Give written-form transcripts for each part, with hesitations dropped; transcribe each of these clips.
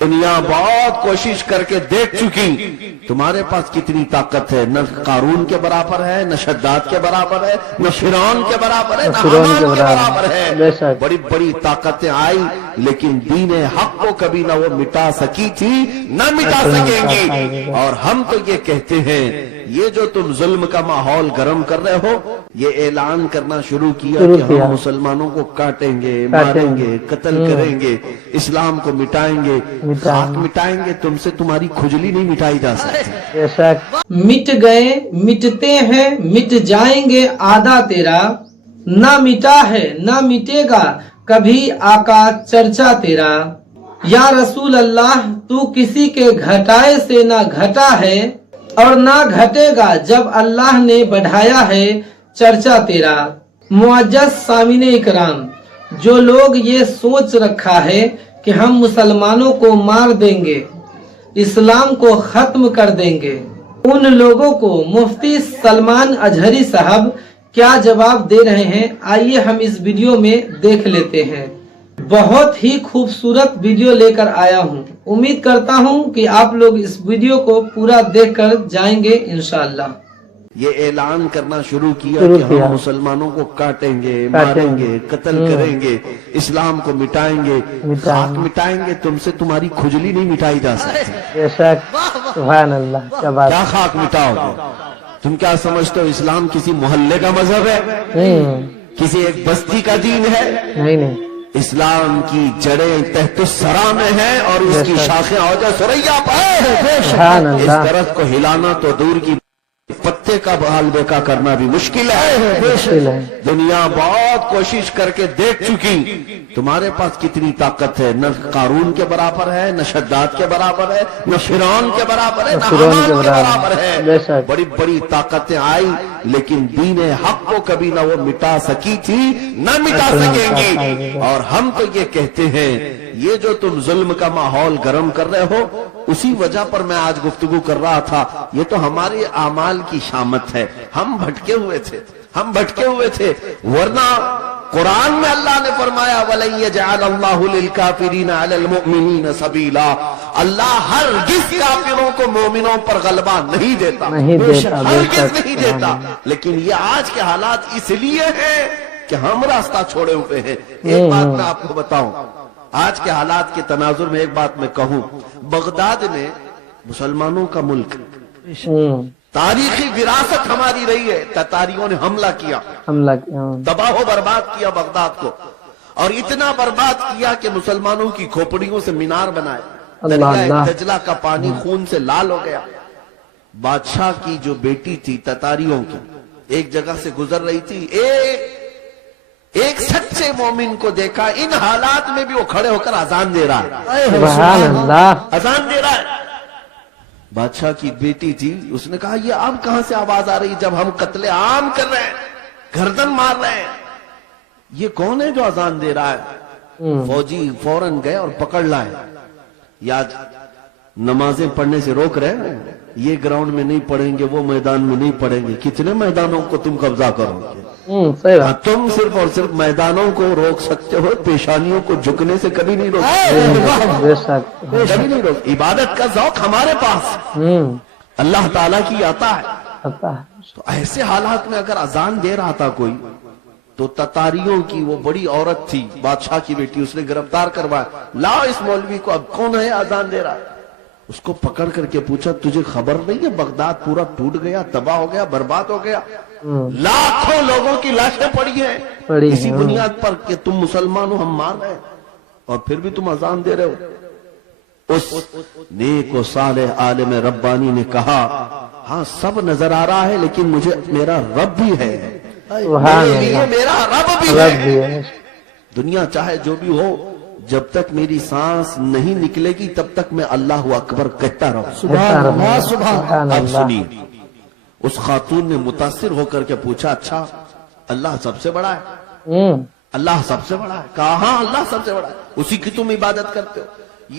دنیا بہت کوشش کر کے دیکھ چکی تمہارے پاس کتنی طاقت ہے، نہ قارون کے برابر ہے، نہ شداد کے برابر ہے، نہ فرعون کے برابر ہے، نہ حامان کے برابر ہے۔ بڑی بڑی طاقتیں آئی لیکن دین حق کو کبھی نہ وہ مٹا سکی تھی نہ مٹا سکیں گی۔ اور ہم تو یہ کہتے ہیں یہ جو تم ظلم کا ماحول گرم کر رہے ہو، یہ اعلان کرنا شروع کیا کہ ہم مسلمانوں کو کاٹیں گے، ماریں گے، قتل کریں گے، اسلام کو مٹائیں گے، خاک مٹائیں گے، تم سے تمہاری کھجلی نہیں مٹائی جا سکتی۔ مٹ گئے مٹتے ہیں مٹ جائیں گے آدھا تیرا، نہ مٹا ہے نہ مٹے گا کبھی آقا چرچا تیرا۔ یا رسول اللہ تو کسی کے گھٹائے سے نہ گھٹا ہے، اور نہ گھٹے گا جب اللہ نے بڑھایا ہے چرچا تیرا۔ معزز سامعین اکرام، جو لوگ یہ سوچ رکھا ہے کہ ہم مسلمانوں کو مار دیں گے، اسلام کو ختم کر دیں گے، ان لوگوں کو مفتی سلمان اجہری صاحب کیا جواب دے رہے ہیں، آئیے ہم اس ویڈیو میں دیکھ لیتے ہیں۔ بہت ہی خوبصورت ویڈیو لے کر آیا ہوں، امید کرتا ہوں کہ آپ لوگ اس ویڈیو کو پورا دیکھ کر جائیں گے انشاءاللہ۔ یہ اعلان کرنا شروع کیا کہ ہم مسلمانوں کو کاٹیں گے، ماریں گے، قتل کریں گے، اسلام کو مٹائیں گے، خاک مٹائیں گے، تم سے تمہاری کھجلی نہیں مٹائی جا سکتی۔ بے شک، سبحان اللہ، کیا بات۔ کیا خاک مٹاؤ گے؟ تم کیا سمجھتے ہو اسلام کسی محلے کا مذہب ہے؟ کسی ایک بستی کا دین ہے؟ نہیں۔ اسلام کی جڑیں تحت الثری میں ہیں اور اس کی شاخیں اوج ثریا پر ہیں۔ سبحان اللہ۔ اس درخت کو ہلانا تو دور کی پتے کا بحال بیکا کرنا بھی مشکل ہے۔ دنیا بہت کوشش کر کے دیکھ چکی تمہارے پاس کتنی طاقت ہے، نہ قارون کے برابر ہے، نہ شداد کے برابر ہے، نہ فرعون کے برابر ہے، نہ حامان کے برابر ہے۔ بڑی بڑی طاقتیں آئی لیکن دین حق کو کبھی نہ وہ مٹا سکی تھی نہ مٹا سکیں گی۔ اور ہم تو یہ کہتے ہیں یہ جو تم ظلم کا ماحول گرم کر رہے ہو، اسی وجہ پر میں آج گفتگو کر رہا تھا، یہ تو ہمارے اعمال کی شامت ہے۔ ہم بھٹکے ہوئے تھے، ورنہ قرآن میں اللہ نے فرمایا وَلَن يَجْعَلَ اللَّهُ لِلْكَافِرِينَ عَلَى الْمُؤْمِنِينَ سَبِيلًا، اللہ ہرگز کافروں کو مومنوں پر غلبہ نہیں دیتا، ہرگز نہیں دیتا۔ لیکن یہ آج کے حالات اس لیے ہیں کہ ہم راستہ چھوڑے ہوئے ہیں۔ ایک بات میں آپ کو بتاؤں، آج کے حالات کے تناظر میں ایک بات میں کہوں، بغداد میں مسلمانوں کا ملک، تاریخی وراثت ہماری رہی ہے، تتاریوں نے حملہ کیا، تباہ و برباد کیا بغداد کو، اور اتنا برباد کیا کہ مسلمانوں کی کھوپڑیوں سے مینار بنائے، دریائے دجلہ کا پانی خون سے لال ہو گیا۔ بادشاہ کی جو بیٹی تھی تتاریوں کی، ایک جگہ سے گزر رہی تھی، ایک سچے مومن کو دیکھا، ان حالات میں بھی وہ کھڑے ہو کر اذان دے رہا ہے، سبحان اللہ، اذان دے رہا ہے۔ بادشاہ کی بیٹی تھی، اس نے کہا یہ اب کہاں سے آواز آ رہی جب ہم قتل عام کر رہے ہیں، گردن مار رہے ہیں، یہ کون ہے جو اذان دے رہا ہے؟ فوجی فوراً گئے اور پکڑ لائے، یا نمازیں پڑھنے سے روک رہے ہیں، یہ گراؤنڈ میں نہیں پڑھیں گے، وہ میدان میں نہیں پڑھیں گے، کتنے میدانوں کو تم قبضہ کرو گے؟ تم صرف اور صرف میدانوں کو روک سکتے ہو، پیشانیوں کو جھکنے سے کبھی نہیں روک سکتے، کبھی نہیں روک۔ عبادت کا ذوق ہمارے پاس اللہ تعالیٰ کی آتا ہے۔ تو ایسے حالات میں اگر اذان دے رہا تھا کوئی، تو تتاریوں کی وہ بڑی عورت تھی، بادشاہ کی بیٹی، اس نے گرفتار کروایا، لا اس مولوی کو، اب کون ہے اذان دے رہا ہے؟ اس کو پکڑ کر کے پوچھا تجھے خبر نہیں ہے بغداد پورا ٹوٹ گیا، تباہ ہو گیا، برباد ہو گیا، لاکھوں لوگوں کی لاشیں پڑی ہیں اسی بنیاد پر کہ تم مسلمان ہو، ہم مان رہے ہیں، اور پھر بھی تم اذان دے رہے ہو۔ اس نیک و صالح عالم ربانی نے کہا ہاں سب نظر آ رہا ہے لیکن مجھے میرا رب بھی ہے، میرا رب بھی ہے۔ دنیا چاہے جو بھی ہو، جب تک میری سانس نہیں نکلے گی تب تک میں اللہ اکبر کہتا رہوں۔ سبحان اللہ، سبحان اب اللہ۔ سنیے، اس خاتون نے متاثر ہو کر کے پوچھا اچھا اللہ سب سے بڑا ہے؟ اللہ سب سے بڑا ہے؟ کہا ہاں اللہ سب سے بڑا ہے، اسی کی تم عبادت کرتے ہو۔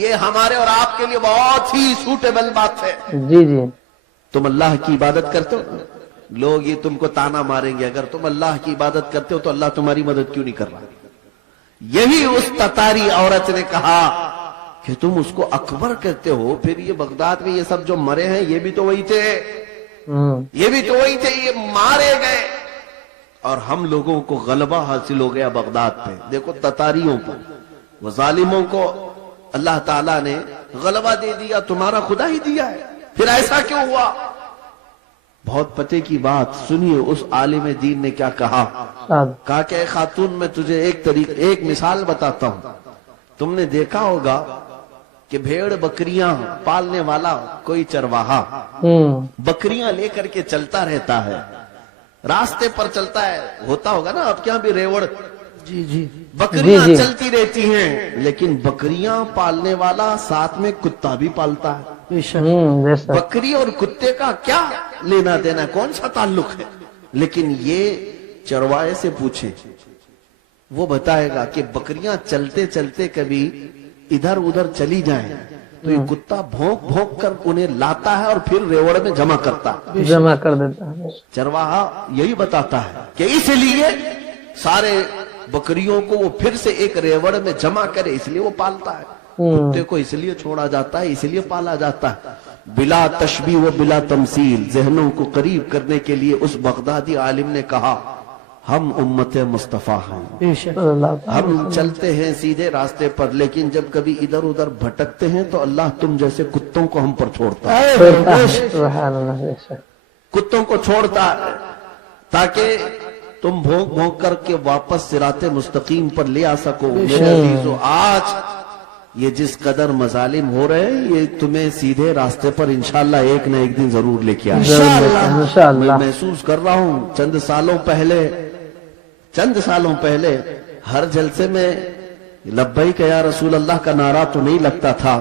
یہ ہمارے اور آپ کے لیے بہت ہی سوٹیبل بات ہے۔ جی جی، تم اللہ کی عبادت کرتے ہو، لوگ یہ تم کو تانا ماریں گے اگر تم اللہ کی عبادت کرتے ہو تو اللہ تمہاری مدد کیوں نہیں کر رہا؟ یہی اس تتاری عورت نے کہا کہ تم اس کو اکبر کہتے ہو، پھر یہ بغداد میں یہ سب جو مرے ہیں یہ بھی تو وہی تھے، یہ بھی تو وہی تھے، یہ مارے گئے اور ہم لوگوں کو غلبہ حاصل ہو گیا بغداد پہ۔ دیکھو تتاریوں پر، وہ ظالموں کو اللہ تعالیٰ نے غلبہ دے دیا، تمہارا خدا ہی دیا ہے، پھر ایسا کیوں ہوا؟ بہت پتے کی بات سنیے، اس عالم دین نے کیا کہا؟ کہا کہ اے خاتون میں تجھے ایک مثال بتاتا ہوں۔ تم نے دیکھا ہوگا کہ بھیڑ بکریاں پالنے والا کوئی چرواہا بکریاں لے کر کے چلتا رہتا ہے، راستے پر چلتا ہے، ہوتا ہوگا نا آپ کے یہاں بھی ریوڑ، بکریاں چلتی رہتی ہیں، لیکن بکریاں پالنے والا ساتھ میں کتا بھی پالتا ہے۔ بکری اور کتے کا کیا لینا دینا، کون سا تعلق ہے؟ لیکن یہ چرواہے سے پوچھیں، وہ بتائے گا کہ بکریاں چلتے چلتے کبھی ادھر ادھر چلی جائیں تو یہ کتا بھونک بھونک کر انہیں لاتا ہے اور پھر ریوڑ میں جمع کرتا ہے، جمع کر دیتا ہے۔ چرواہا یہی بتاتا ہے کہ اس لیے سارے بکریوں کو وہ پھر سے ایک ریوڑ میں جمع کرے، اس لیے وہ پالتا ہے۔ کتے کو اس لیے چھوڑا جاتا ہے، اس لیے پالا جاتا ہے۔ بلا تشبیہ و بلا تمثیل، ذہنوں کو قریب کرنے کے لیے اس بغدادی عالم نے کہا ہم امت مصطفیٰ ہیں، ہم چلتے ہیں سیدھے راستے پر، لیکن جب کبھی ادھر ادھر بھٹکتے ہیں تو اللہ تم جیسے کتوں کو ہم پر چھوڑتا ہے، کتوں کو چھوڑتا ہے تاکہ تم بھونک بھونک کر کے واپس صراط مستقیم پر لے آ سکو۔ میرے عزیزو، آج یہ جس قدر مظالم ہو رہے ہیں یہ تمہیں سیدھے راستے پر انشاءاللہ ایک نہ ایک دن ضرور لے کے آئے۔ میں محسوس کر رہا ہوں چند سالوں پہلے ہر جلسے میں لبیک یا رسول اللہ کا نعرہ تو نہیں لگتا تھا،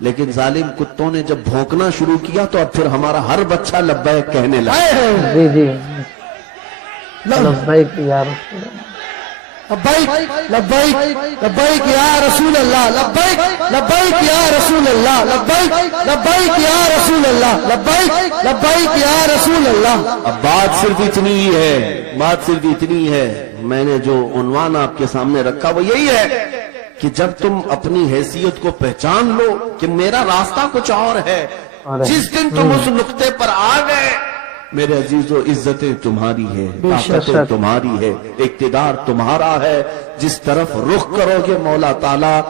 لیکن ظالم کتوں نے جب بھونکنا شروع کیا تو اب پھر ہمارا ہر بچہ لبیک کہنے لگا۔ جی جی، لبیک یا رسول اللہ، لبیک لبیک لبیک یا رسول اللہ، لبیک لبیک یا رسول اللہ، لبیک لبیک یا رسول اللہ، لبیک لبیک یا رسول اللہ۔ اب بات صرف اتنی ہے، میں نے جو عنوان آپ کے سامنے رکھا وہ یہی ہے کہ جب تم اپنی حیثیت کو پہچان لو کہ میرا راستہ کچھ اور ہے، جس دن تم اس نقطے پر آ گئے، میرے عزیزو، عزتیں تمہاری ہے، طاقتیں تمہاری ہے، اقتدار تمہارا ہے، جس طرف رخ کرو گے مولا تعالیٰ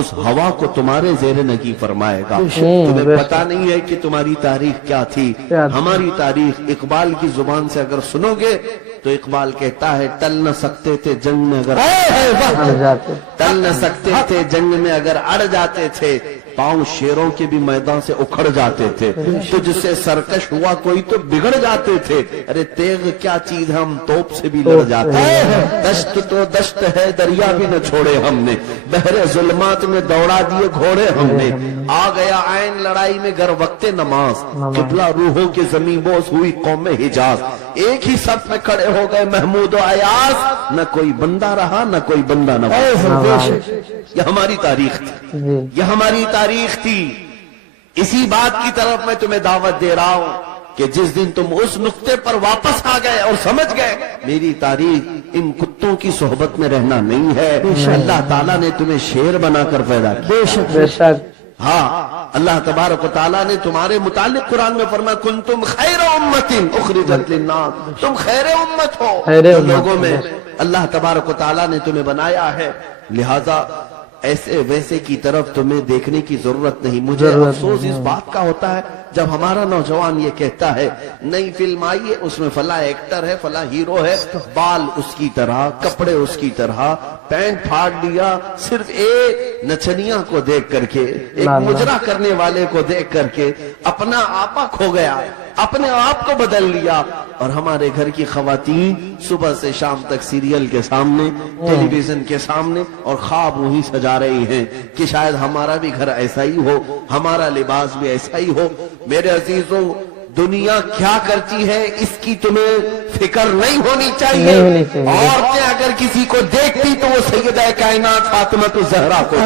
اس ہوا کو تمہارے زیر نگی فرمائے گا۔ تمہیں پتا نہیں ہے کہ تمہاری تاریخ کیا تھی، ہماری تاریخ اقبال کی زبان سے اگر سنو گے تو اقبال کہتا ہے ٹل نہ سکتے تھے جنگ میں اگر اڑ جاتے تھے، پاؤں شیروں کے بھی میدان سے اکھڑ جاتے تھے، تو جس سے سرکش ہوا کوئی تو بگڑ جاتے تھے، ارے تیغ کیا چیز ہے ہم توپ سے بھی لڑ جاتے ہیں، دشت تو دشت ہے دریا بھی نہ چھوڑے ہم نے، بحر ظلمات میں دوڑا دیے گھوڑے ہم نے، آ گیا عین لڑائی میں گر وقت نماز، قبلہ روحوں کے زمین بوس ہوئی قوم حجاز، ایک ہی صف میں کھڑے ہو گئے محمود و ایاز، نہ کوئی بندہ رہا نہ کوئی بندہ نواز۔ یہ ہماری تاریخ تھی، یہ ہماری تاریخ تھی۔ اسی بات کی طرف میں تمہیں دعوت دے رہا ہوں کہ جس دن تم اس نقطے پر واپس آ گئے اور سمجھ گئے میری تاریخ ان کتوں کی صحبت میں رہنا نہیں ہے، اللہ تعالیٰ نے تمہیں شیر بنا کر پیدا کیا۔ بے شک، ہاں، اللہ تبارک و تعالیٰ نے تمہارے متعلق قرآن میں فرمایا کنتم خیر امت اخرجت للناس، تم خیر امت ہو لوگوں میں، اللہ تبارک و تعالیٰ نے تمہیں بنایا ہے، لہذا ایسے ویسے کی طرف تمہیں دیکھنے کی ضرورت نہیں۔ مجھے افسوس اس بات کا ہوتا ہے جب ہمارا نوجوان یہ کہتا ہے نئی فلم آئی ہے اس میں فلاں ایکٹر ہے، فلاں ہیرو ہے، بال اس کی طرح، کپڑے اس کی طرح، پینٹ پھاڑ لیا، صرف ایک نچنیاں کو دیکھ کر کے، ایک مجرا کرنے والے کو دیکھ کر کے اپنا آپا کھو گیا، اپنے آپ کو بدل لیا، اور ہمارے گھر کی خواتین صبح سے شام تک سیریل کے سامنے، ٹیلی ویژن کے سامنے، اور خواب وہی سجا رہی ہیں کہ شاید ہمارا بھی گھر ایسا ہی ہو، ہمارا لباس بھی ایسا ہی ہو۔ میرے عزیزوں، دنیا کیا کرتی ہے اس کی تمہیں فکر نہیں ہونی چاہیے۔ عورتیں اگر کسی کو دیکھتی تو وہ سیدہ کائنات فاطمہ الزہرا کو